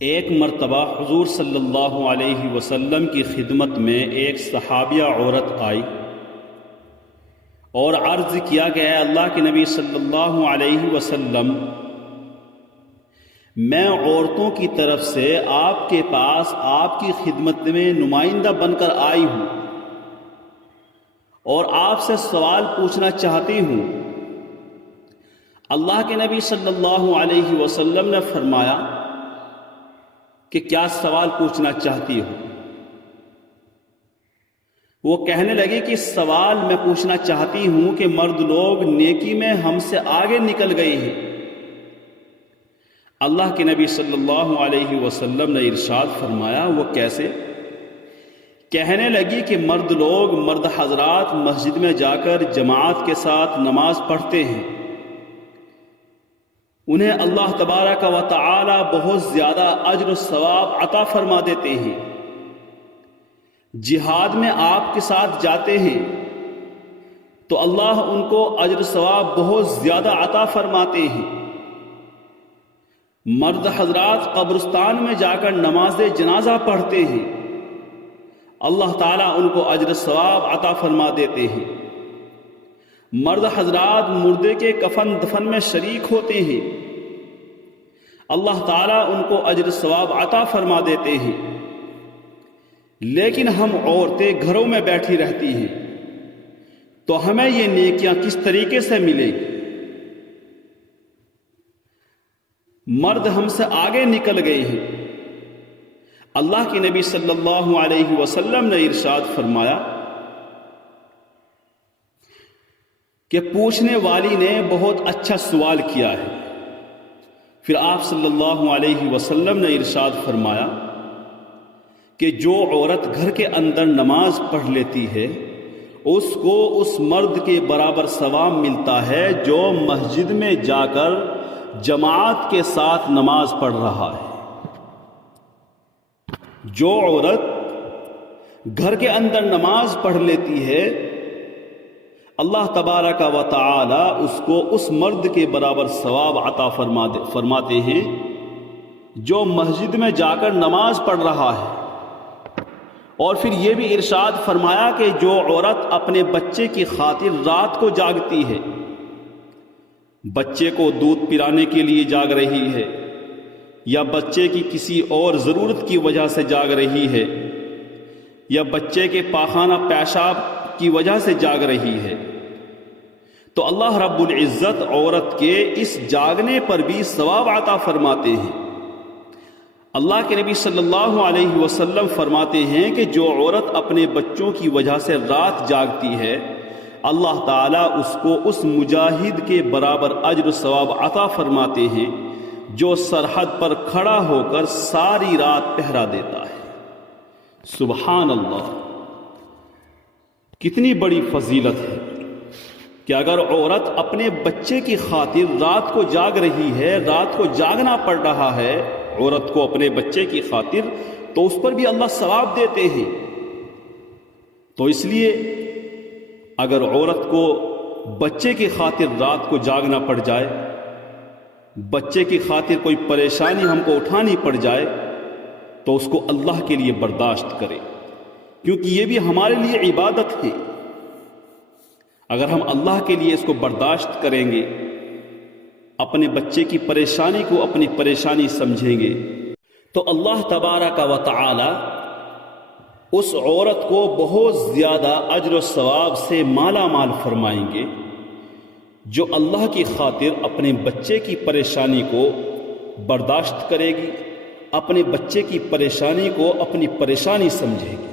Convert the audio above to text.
ایک مرتبہ حضور صلی اللہ علیہ وسلم کی خدمت میں ایک صحابیہ عورت آئی اور عرض کیا کہ اے اللہ کے نبی صلی اللہ علیہ وسلم، میں عورتوں کی طرف سے آپ کے پاس آپ کی خدمت میں نمائندہ بن کر آئی ہوں اور آپ سے سوال پوچھنا چاہتی ہوں۔ اللہ کے نبی صلی اللہ علیہ وسلم نے فرمایا کہ کیا سوال پوچھنا چاہتی ہو؟ وہ کہنے لگی کہ سوال میں پوچھنا چاہتی ہوں کہ مرد لوگ نیکی میں ہم سے آگے نکل گئے ہیں۔ اللہ کے نبی صلی اللہ علیہ وسلم نے ارشاد فرمایا، وہ کیسے؟ کہنے لگی کہ مرد حضرات مسجد میں جا کر جماعت کے ساتھ نماز پڑھتے ہیں، انہیں اللہ تبارک و تعالی بہت زیادہ اجر و ثواب عطا فرما دیتے ہیں۔ جہاد میں آپ کے ساتھ جاتے ہیں تو اللہ ان کو اجر و ثواب بہت زیادہ عطا فرماتے ہیں۔ مرد حضرات قبرستان میں جا کر نماز جنازہ پڑھتے ہیں، اللہ تعالیٰ ان کو اجر و ثواب عطا فرما دیتے ہیں۔ مرد حضرات مردے کے کفن دفن میں شریک ہوتے ہیں، اللہ تعالیٰ ان کو اجر و ثواب عطا فرما دیتے ہیں۔ لیکن ہم عورتیں گھروں میں بیٹھی رہتی ہیں، تو ہمیں یہ نیکیاں کس طریقے سے ملے گی؟ مرد ہم سے آگے نکل گئے ہیں۔ اللہ کے نبی صلی اللہ علیہ وسلم نے ارشاد فرمایا کہ پوچھنے والی نے بہت اچھا سوال کیا ہے۔ پھر آپ صلی اللہ علیہ وسلم نے ارشاد فرمایا کہ جو عورت گھر کے اندر نماز پڑھ لیتی ہے اس کو اس مرد کے برابر ثواب ملتا ہے جو مسجد میں جا کر جماعت کے ساتھ نماز پڑھ رہا ہے۔ جو عورت گھر کے اندر نماز پڑھ لیتی ہے اللہ تبارک و تعالی اس کو اس مرد کے برابر ثواب عطا فرماتے ہیں جو مسجد میں جا کر نماز پڑھ رہا ہے۔ اور پھر یہ بھی ارشاد فرمایا کہ جو عورت اپنے بچے کی خاطر رات کو جاگتی ہے، بچے کو دودھ پلانے کے لیے جاگ رہی ہے یا بچے کی کسی اور ضرورت کی وجہ سے جاگ رہی ہے یا بچے کے پاخانہ پیشاب کی وجہ سے جاگ رہی ہے، تو اللہ رب العزت عورت کے اس جاگنے پر بھی ثواب عطا فرماتے ہیں۔ اللہ کے نبی صلی اللہ علیہ وسلم فرماتے ہیں کہ جو عورت اپنے بچوں کی وجہ سے رات جاگتی ہے اللہ تعالیٰ اس کو اس مجاہد کے برابر اجر و ثواب عطا فرماتے ہیں جو سرحد پر کھڑا ہو کر ساری رات پہرا دیتا ہے۔ سبحان اللہ، کتنی بڑی فضیلت ہے کہ اگر عورت اپنے بچے کی خاطر رات کو جاگ رہی ہے، رات کو جاگنا پڑ رہا ہے عورت کو اپنے بچے کی خاطر، تو اس پر بھی اللہ ثواب دیتے ہیں۔ تو اس لیے اگر عورت کو بچے کی خاطر رات کو جاگنا پڑ جائے، بچے کی خاطر کوئی پریشانی ہم کو اٹھانی پڑ جائے، تو اس کو اللہ کے لیے برداشت کرے، کیونکہ یہ بھی ہمارے لیے عبادت ہے۔ اگر ہم اللہ کے لیے اس کو برداشت کریں گے، اپنے بچے کی پریشانی کو اپنی پریشانی سمجھیں گے، تو اللہ تبارک و تعالی اس عورت کو بہت زیادہ اجر و ثواب سے مالا مال فرمائیں گے جو اللہ کی خاطر اپنے بچے کی پریشانی کو برداشت کرے گی، اپنے بچے کی پریشانی کو اپنی پریشانی سمجھے گی۔